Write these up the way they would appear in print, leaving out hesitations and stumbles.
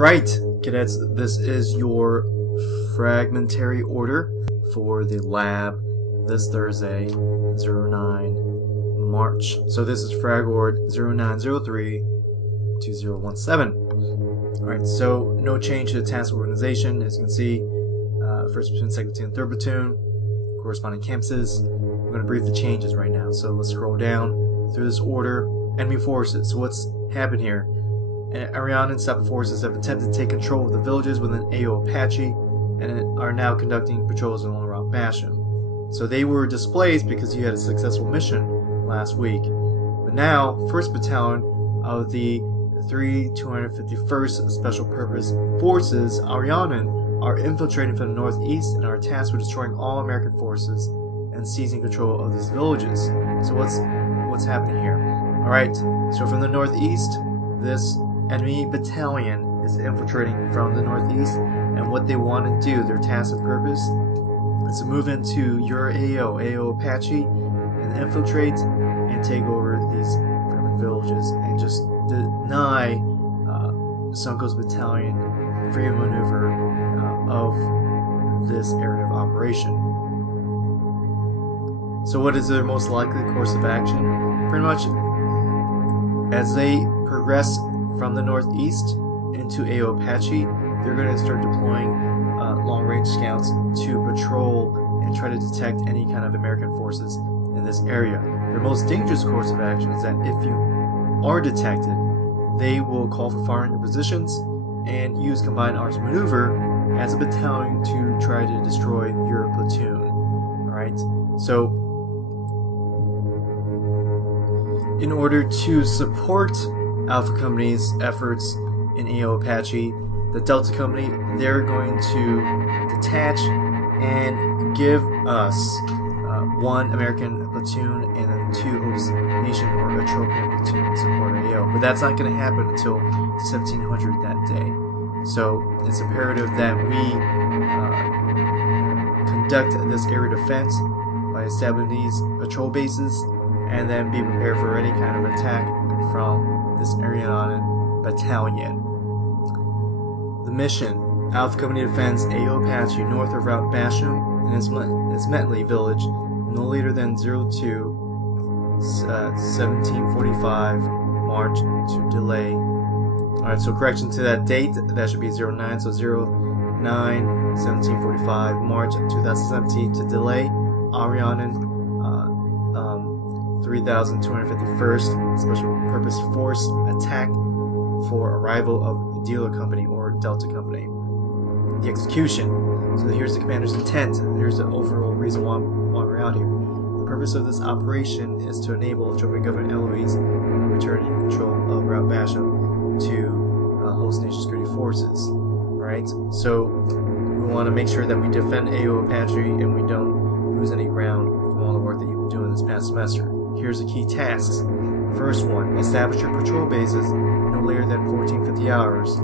Right, cadets, this is your fragmentary order for the lab this Thursday, 09 March. So this is Frag Ord 0903-2017. Alright, so no change to the task organization. As you can see, 1st Platoon, 2nd Platoon, 3rd Platoon, corresponding campuses. I'm going to brief the changes right now. So let's scroll down through this order. Enemy forces. So what's happened here? Ariane and Separate forces have attempted to take control of the villages within AO Apache and are now conducting patrols along Route Basham. So they were displaced because you had a successful mission last week. But now, 1st Battalion of the 251st Special Purpose Forces, Ariane, are infiltrating from the northeast and are tasked with destroying all American forces and seizing control of these villages. So what's happening here? Alright, so from the northeast, this enemy battalion is infiltrating from the northeast, and what they want to do, their task and purpose, is to move into your AO Apache, and infiltrate and take over these friendly villages and just deny Sunko's battalion free maneuver of this area of operation. So what is their most likely course of action? Pretty much, as they progress from the northeast into AO Apache, they're going to start deploying long-range scouts to patrol and try to detect any kind of American forces in this area. Their most dangerous course of action is that if you are detected, they will call for fire in your positions and use combined arms maneuver as a battalion to try to destroy your platoon. Alright, so in order to support Alpha Company's efforts in AO Apache, the Delta Company, they're going to detach and give us 1 American platoon and then 2 host nation or Atropian platoon to support AO. But that's not going to happen until 1700 that day. So it's imperative that we conduct this area defense by establishing these patrol bases and then be prepared for any kind of attack from this Ariane battalion. The mission: Alpha Company defends AO Apache north of Route Basham and Ismetli village no later than 02-1745 March to delay. Alright, so correction to that date, that should be 09, so 09-1745 March 2017 to delay Ariane 3251st Special Purpose Force attack for arrival of Dealer Company or Delta Company. The execution. So here's the commander's intent. Here's the overall reason why we're out here. The purpose of this operation is to enable Atropian Governor Eloise returning control of Route Basham to host nation security forces. Alright, so we want to make sure that we defend AO Apache and we don't lose any ground from all the work that you've been doing this past semester. Here's the key tasks. First one, establish your patrol bases no later than 1450 hours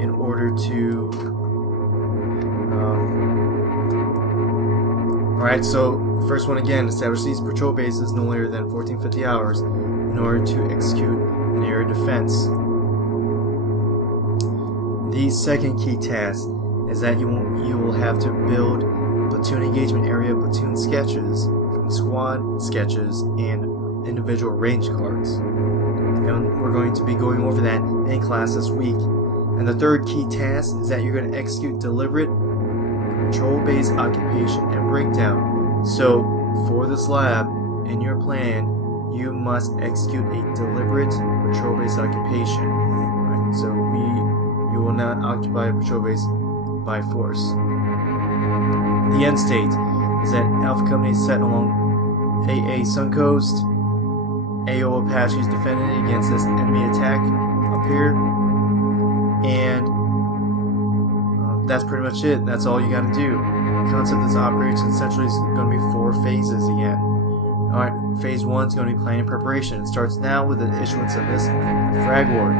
in order to... Alright, so first one again, establish these patrol bases no later than 1450 hours in order to execute an area defense. The second key task is that you will have to build platoon engagement area platoon sketches from squad sketches and individual range cards. And we're going to be going over that in class this week. And the third key task is that you're going to execute deliberate patrol base occupation and breakdown. So for this lab, in your plan, you must execute a deliberate patrol base occupation. Right? So you will not occupy a patrol base by force. The end state is that Alpha Company is set along AA Suncoast. AO Apache is defending against this enemy attack up here. And that's pretty much it. That's all you gotta do. The concept of this operation essentially is going to be 4 phases again. Alright, phase 1 is going to be planning preparation. It starts now with the issuance of this Frag Ord.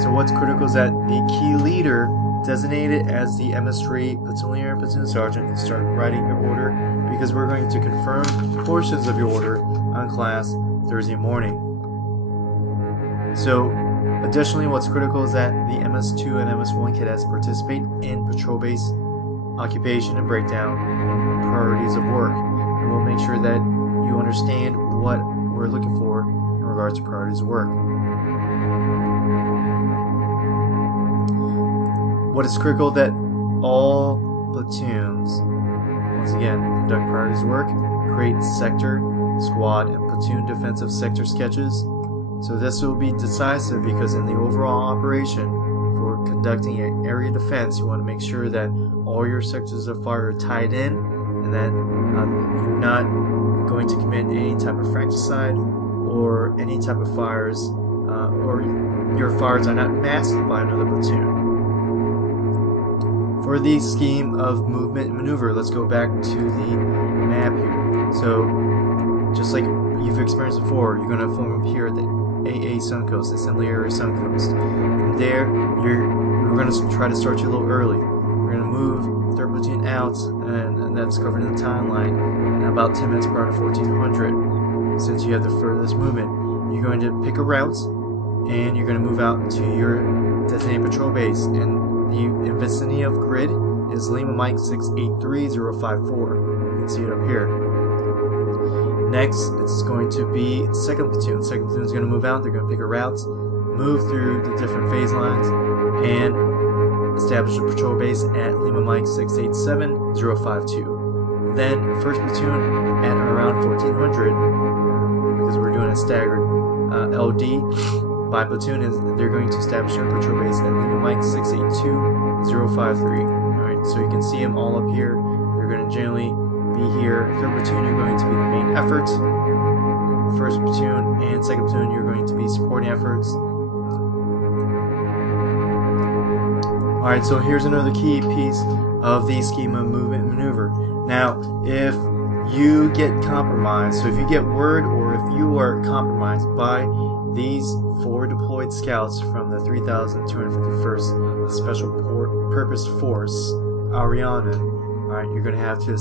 So what's critical is that the key leader designated as the MS3 platoon leader and platoon sergeant start writing your order, because we're going to confirm portions of your order on class Thursday morning. So Additionally, what's critical is that the MS2 and MS1 cadets participate in patrol base occupation and breakdown and priorities of work, and we'll make sure that you understand what we're looking for in regards to priorities of work. What is critical that all platoons, once again, conduct priorities of work, create sector, squad, and platoon defensive sector sketches. So this will be decisive because in the overall operation for conducting an area defense, you want to make sure that all your sectors of fire are tied in and that you're not going to commit any type of fratricide or any type of fires, or your fires are not masked by another platoon. For the scheme of movement and maneuver, let's go back to the map here. So, just like you've experienced before, you're going to form up here at the AA Suncoast, Assembly Area Suncoast. From there, we're going to try to start you a little early. We're going to move 3rd Platoon out, and that's covered in the timeline, about 10 minutes prior to 1400. Since you have the furthest movement, you're going to pick a route, and you're going to move out to your designated patrol base. And the vicinity of grid is Lima Mike 683054. You can see it up here. Next, it's going to be 2nd Platoon. 2nd Platoon is going to move out. They're going to pick a route, move through the different phase lines, and establish a patrol base at Lima Mike 687052. Then 1st Platoon at around 1400, because we're doing a staggered LD by platoon, they're going to establish a patrol base at Lima Mike 682053. Alright, so you can see them all up here. They're going to generally be here. 3rd Platoon, you're going to be the main effort. 1st Platoon and 2nd Platoon, you're going to be supporting efforts. Alright, so here's another key piece of the scheme of movement and maneuver. Now, if you get compromised, so if you get word or if you are compromised by these 4 deployed scouts from the 3,251st Special Purpose Force, Ariana, alright, you're going to have to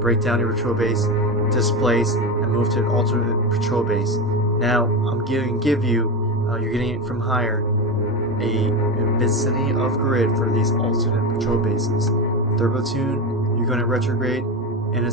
break down your patrol base, displace, and move to an alternate patrol base. Now, I'm going to give you, you're getting it from higher, a vicinity of grid for these alternate patrol bases. 3rd Platoon, you're going to retrograde and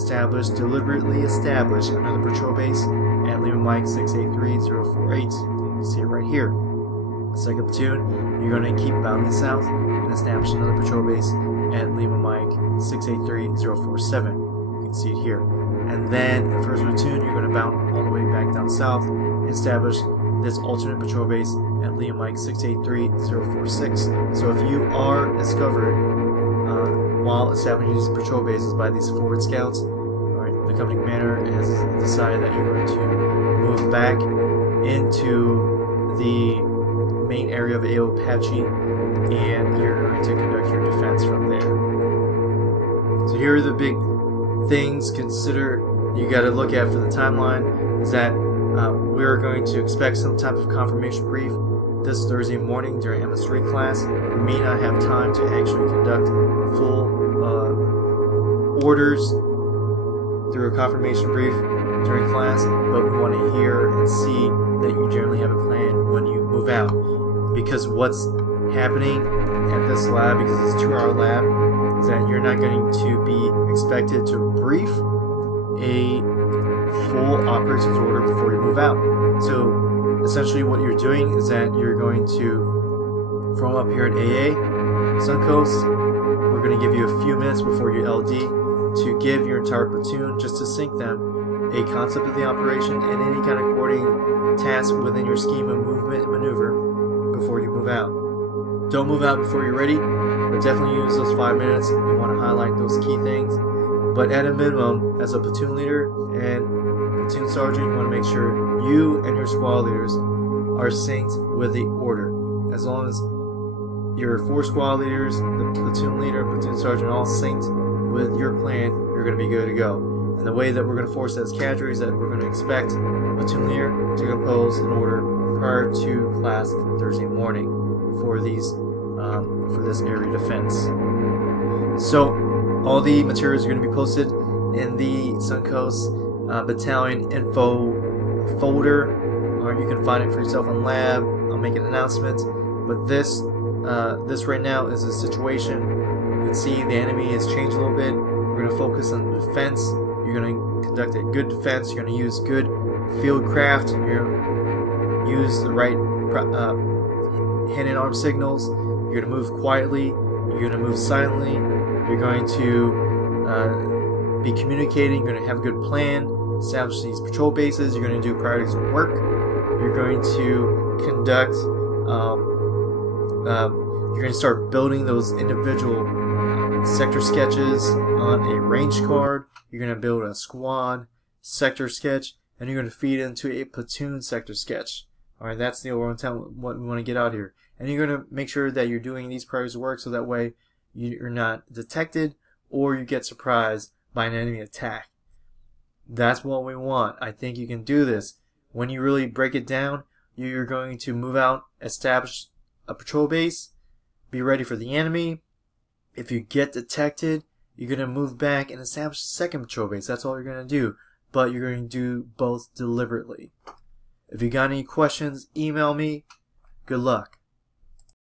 deliberately establish another patrol base at Lima Mike 683048. You can see it right here. 2nd Platoon, you're going to keep bounding south and establish another patrol base at Lima Mike 683047. You can see it here. And then 1st Platoon, you're going to bound all the way back down south and establish this alternate patrol base at Lima Mike 683046. So if you are discovered while establishing these patrol bases by these forward scouts, alright, the company commander has decided that you're going to move back into the main area of AO Apache, and you're going to conduct your defense from there. So here are the big things you got to look at for the timeline, is that we're going to expect some type of confirmation brief this Thursday morning during MS3 class. We may not have time to actually conduct full orders through a confirmation brief during class, but we want to hear and see that you generally have a plan when you move out. Because what's happening at this lab, because it's a 2-hour lab, is that you're not going to be expected to brief a full operations order before you move out. So essentially what you're doing is that you're going to, from up here at AA Suncoast, we're going to give you a few minutes before your LD to give your entire platoon, just to sync them, a concept of the operation and any kind of coordinating task within your scheme of movement and maneuver before you move out. Don't move out before you're ready, but definitely use those 5 minutes. You want to highlight those key things. But at a minimum, as a platoon leader and platoon sergeant, you want to make sure you and your squad leaders are synced with the order. As long as your 4 squad leaders, the platoon leader, and platoon sergeant all synced with your plan, you're going to be good to go. And the way that we're going to force that as cadre is that we're going to expect a platoon leader to compose an order prior to class Thursday morning for these for this area defense. So all the materials are going to be posted in the Suncoast Battalion info folder, or you can find it for yourself on lab, I'll make an announcement. But this right now is a situation. You can see the enemy has changed a little bit. We're going to focus on the defense. You're going to conduct a good defense. You're going to use good field craft. You're going to use the right hand and arm signals. You're going to move quietly. You're going to move silently. You're going to be communicating. You're going to have a good plan. Establish these patrol bases. You're going to do priorities of work. You're going to conduct. You're going to start building those individual sector sketches on a range card. You're going to build a squad sector sketch, and you're going to feed into a platoon sector sketch. Alright, that's the overall intent, what we want to get out here. And you're going to make sure that you're doing these priorities of work so that way you're not detected or you get surprised by an enemy attack. That's what we want. I think you can do this. When you really break it down, you're going to move out, establish a patrol base, be ready for the enemy. If you get detected, you're going to move back and establish a second patrol base. That's all you're going to do. But you're going to do both deliberately. If you got any questions, email me. Good luck.